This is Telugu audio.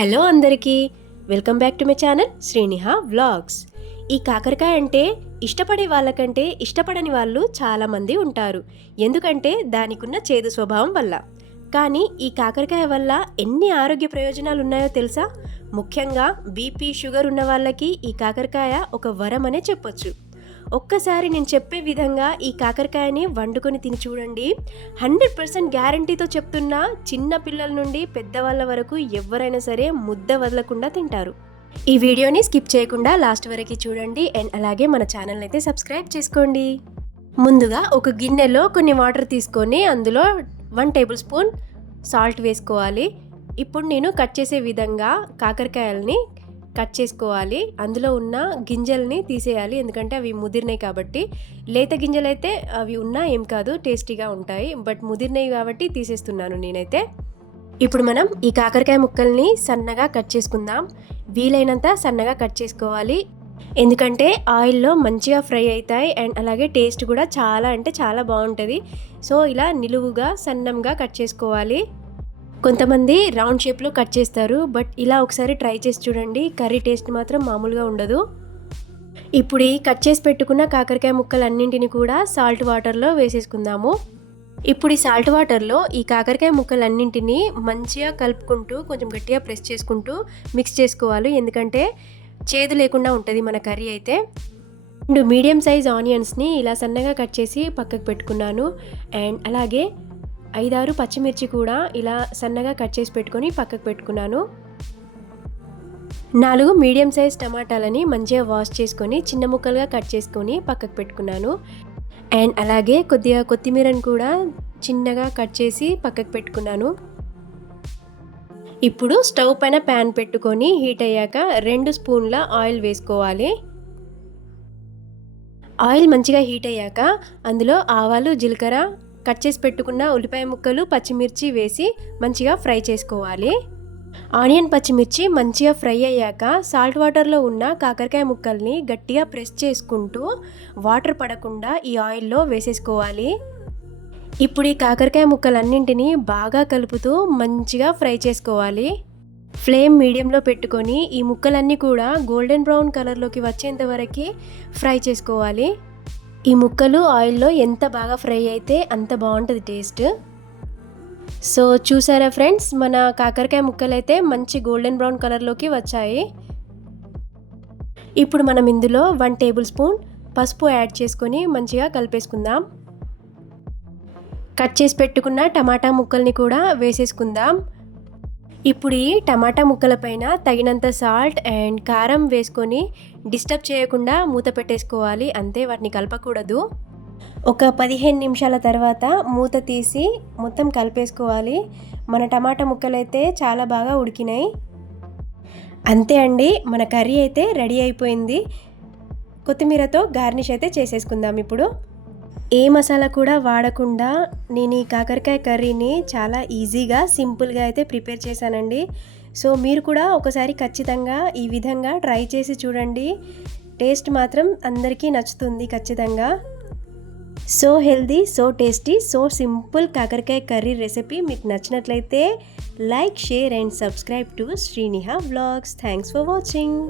హలో అందరికీ, welcome back to my channel Sriniha vlogs. ఈ కాకరకాయ అంటే ఇష్టపడే వాళ్ళకంటే ఇష్టపడని వాళ్ళు చాలామంది ఉంటారు. ఎందుకంటే దానికున్న చేదు స్వభావం వల్ల. కానీ ఈ కాకరకాయ వల్ల ఎన్ని ఆరోగ్య ప్రయోజనాలు ఉన్నాయో తెలుసా? ముఖ్యంగా బీపీ, షుగర్ ఉన్న వాళ్ళకి ఈ కాకరకాయ ఒక వరం అనే చెప్పొచ్చు. ఒక్కసారి నేను చెప్పే విధంగా ఈ కాకరకాయని వండుకొని తిని చూడండి. 100% గ్యారంటీతో చెప్తున్నా, చిన్న పిల్లల నుండి పెద్దవాళ్ళ వరకు ఎవరైనా సరే ముద్ద వదలకుండా తింటారు. ఈ వీడియోని స్కిప్ చేయకుండా లాస్ట్ వరకు చూడండి. అండ్ అలాగే మన ఛానల్ అయితే సబ్స్క్రైబ్ చేసుకోండి. ముందుగా ఒక గిన్నెలో కొన్ని వాటర్ తీసుకొని అందులో 1 టేబుల్ స్పూన్ సాల్ట్ వేసుకోవాలి. ఇప్పుడు నేను కట్ చేసే విధంగా కాకరకాయలని కట్ చేసుకోవాలి. అందులో ఉన్న గింజల్ని తీసేయాలి, ఎందుకంటే అవి ముదిరినాయి కాబట్టి. లేత గింజలు అయితే అవి ఉన్నా ఏం కాదు, టేస్టీగా ఉంటాయి. బట్ ముదిరినాయి కాబట్టి తీసేస్తున్నాను నేనైతే. ఇప్పుడు మనం ఈ కాకరకాయ ముక్కల్ని సన్నగా కట్ చేసుకుందాం. వీలైనంత సన్నగా కట్ చేసుకోవాలి, ఎందుకంటే ఆయిల్లో మంచిగా ఫ్రై అవుతాయి. అండ్ అలాగే టేస్ట్ కూడా చాలా అంటే చాలా బాగుంటుంది. సో ఇలా నిలువుగా సన్నంగా కట్ చేసుకోవాలి. కొంతమంది రౌండ్ షేప్లో కట్ చేస్తారు, బట్ ఇలా ఒకసారి ట్రై చేసి చూడండి. కర్రీ టేస్ట్ మాత్రం మామూలుగా ఉండదు. ఇప్పుడు ఈ కట్ చేసి పెట్టుకున్న కాకరకాయ ముక్కలన్నింటినీ కూడా సాల్ట్ వాటర్లో వేసేసుకుందాము. ఇప్పుడు ఈ సాల్ట్ వాటర్లో ఈ కాకరకాయ ముక్కలన్నింటినీ మంచిగా కలుపుకుంటూ కొంచెం గట్టిగా ప్రెస్ చేసుకుంటూ మిక్స్ చేసుకోవాలి, ఎందుకంటే చేదు లేకుండా ఉంటుంది మన కర్రీ అయితే. రెండు మీడియం సైజ్ ఆనియన్స్ని ఇలా సన్నగా కట్ చేసి పక్కకు పెట్టుకున్నాను. అండ్ అలాగే 5-6 పచ్చిమిర్చి కూడా ఇలా సన్నగా కట్ చేసి పెట్టుకొని పక్కకు పెట్టుకున్నాను. 4 మీడియం సైజ్ టమాటాలని మంచిగా వాష్ చేసుకొని చిన్న ముక్కలుగా కట్ చేసుకొని పక్కకు పెట్టుకున్నాను. అండ్ అలాగే కొద్దిగా కొత్తిమీరని కూడా చిన్నగా కట్ చేసి పక్కకు పెట్టుకున్నాను. ఇప్పుడు స్టవ్ పైన ప్యాన్ పెట్టుకొని హీట్ అయ్యాక 2 స్పూన్ల ఆయిల్ వేసుకోవాలి. ఆయిల్ మంచిగా హీట్ అయ్యాక అందులో ఆవాలు, జీలకర్ర, కట్ చేసి పెట్టుకున్న ఉల్లిపాయ ముక్కలు, పచ్చిమిర్చి వేసి మంచిగా ఫ్రై చేసుకోవాలి. ఆనియన్, పచ్చిమిర్చి మంచిగా ఫ్రై అయ్యాక సాల్ట్ వాటర్లో ఉన్న కాకరకాయ ముక్కల్ని గట్టిగా ప్రెస్ చేసుకుంటూ వాటర్ పడకుండా ఈ ఆయిల్లో వేసేసుకోవాలి. ఇప్పుడు ఈ కాకరకాయ ముక్కలన్నింటినీ బాగా కలుపుతూ మంచిగా ఫ్రై చేసుకోవాలి. ఫ్లేమ్ మీడియంలో పెట్టుకొని ఈ ముక్కలన్నీ కూడా గోల్డెన్ బ్రౌన్ కలర్లోకి వచ్చేంత వరకు ఫ్రై చేసుకోవాలి. ఈ ముక్కలు ఆయిల్లో ఎంత బాగా ఫ్రై అయితే అంత బాగుంటుంది టేస్ట్. సో చూసారా ఫ్రెండ్స్, మన కాకరకాయ ముక్కలు అయితే మంచి గోల్డెన్ బ్రౌన్ కలర్లోకి వచ్చాయి. ఇప్పుడు మనం ఇందులో 1 టేబుల్ స్పూన్ పసుపు యాడ్ చేసుకొని మంచిగా కలిపేసుకుందాం. కట్ చేసి పెట్టుకున్న టమాటా ముక్కల్ని కూడా వేసేసుకుందాం. ఇప్పుడు ఈ టమాటా ముక్కల పైన తగినంత సాల్ట్ అండ్ కారం వేసుకొని డిస్టర్బ్ చేయకుండా మూత పెట్టేసుకోవాలి. అంతే, వాటిని కలపకూడదు. ఒక 15 నిమిషాల తర్వాత మూత తీసి మొత్తం కలిపేసుకోవాలి. మన టమాటా ముక్కలు అయితే చాలా బాగా ఉడికినాయి. అంతే అండి, మన కర్రీ అయితే రెడీ అయిపోయింది. కొత్తిమీరతో గార్నిష్ అయితే చేసేసుకుందాం. ఇప్పుడు ఏ మసాలా కూడా వాడకుండా నేను ఈ కాకరకాయ కర్రీని చాలా ఈజీగా, సింపుల్గా అయితే ప్రిపేర్ చేశానండి. సో మీరు కూడా ఒకసారి ఖచ్చితంగా ఈ విధంగా ట్రై చేసి చూడండి. టేస్ట్ మాత్రం అందరికీ నచ్చుతుంది ఖచ్చితంగా. So healthy, so tasty, so simple కాకరకాయ కర్రీ రెసిపీ మీకు నచ్చినట్లయితే like, share and subscribe to Sriniha vlogs. Thanks for watching.